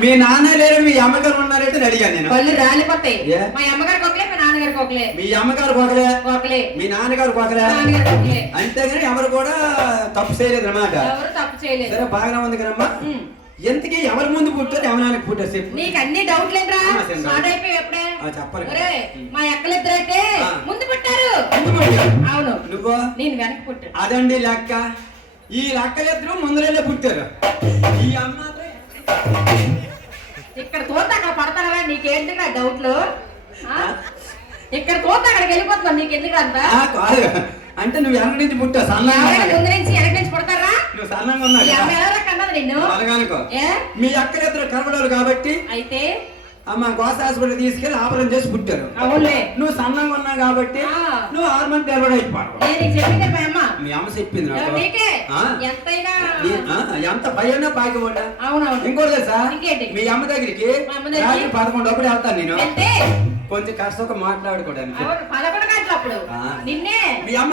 మీ నాన్న లేరు మీ అమ్మగారు ఉన్నారైతే అడిగాను నేను. పళ్ళు రాలిపోతాయి. మా అమ్మగారికి ఒకలే, మా నాన్నగారికి ఒకలే. మీ అమ్మగారు ఒకలే, ఒకలే. మీ నాన్నగారు ఒకలే. అంతేగాని ఎవరు కూడా తప్పు చేయలేదు అన్నమాట. ఎవరు తప్పు చేయలేదు. సరే బాగానే ఉంది కదమ్మా. ఎంతకీ ఎవరి ముందు పుట్టారు ఎవరికి పుట్టారు చెప్పు. నీకు అన్ని డౌట్ లేదురా. స్టార్ట్ అయిపోయి ఎప్పుడే చెప్పాలి. మా ఎక్కలిద్దరైతే ముందు పుట్టారు. అవును. నువ్వు నేను వెనక పుట్టాను. అదండి లెక్క. ఈ లెక్కలిద్దరు ముందరే పుట్టారు. ఈ అమ్మ ఇక్కడ తోత అక్కడ పడతారా? నీకేంటి డౌట్లు? ఇక్కడ తోత అక్కడికి వెళ్ళిపోతున్నా. నీకు ఎందుకు అంత? కాదు అంటే నువ్వు వెనక నుంచి పుట్టావు. ముందు నుంచి వెనక నుంచి పుడతారా? నువ్వు సన్నంగా ఉన్నావు కన్నది నిన్ను. మీ అక్కలిద్దరు కనబడాలి కాబట్టి అయితే అమ్మ గోస హాస్పిటల్ తీసుకెళ్లి ఆపరేషన్ చేసి పుట్టారు. అవునులే. నువ్వు సన్నంగా ఉన్నావు కాబట్టి నువ్వు 6 మంది డెలివరీ అయిపోయావు. మీ అమ్మ చెప్పింది ఎంతైనా ఎంత భయనా బాగిపోండా. అవునవును. ఇంకోటి తెలుసా, మీ అమ్మ దగ్గరికి 11 అప్పుడు వెళ్తాను నేను. అంటే కొంచెం కష్టంగా మాట్లాడుకోవడానికి. 11 గంటలు అప్పుడు నిన్నే మీ అమ్మ